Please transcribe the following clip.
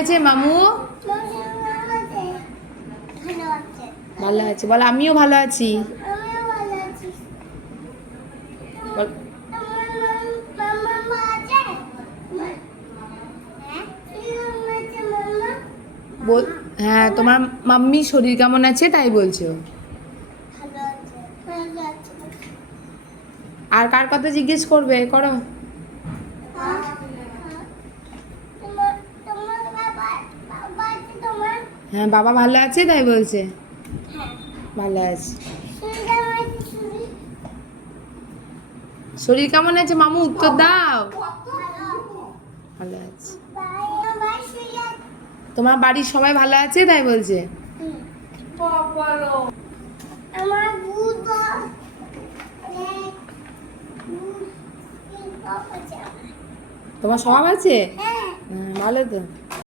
আছে মামু? ভালো আছে। বল আমিও ভালো আছি। বল হ্যাঁ, তোমার মাম্মি শরীর কেমন আছে তাই বলছো। আর কার কথা জিজ্ঞেস করবে? করো। হ্যাঁ, বাবা ভালো আছে তাই বলছে। ভালো আছে। শরীর কেমন আছে মামু? উত্তর দাও। ভালো আছে। তোমার বাড়ির সবাই ভালো আছে তাই বলছে। তোমার স্বভাব আছে? ভালো তো।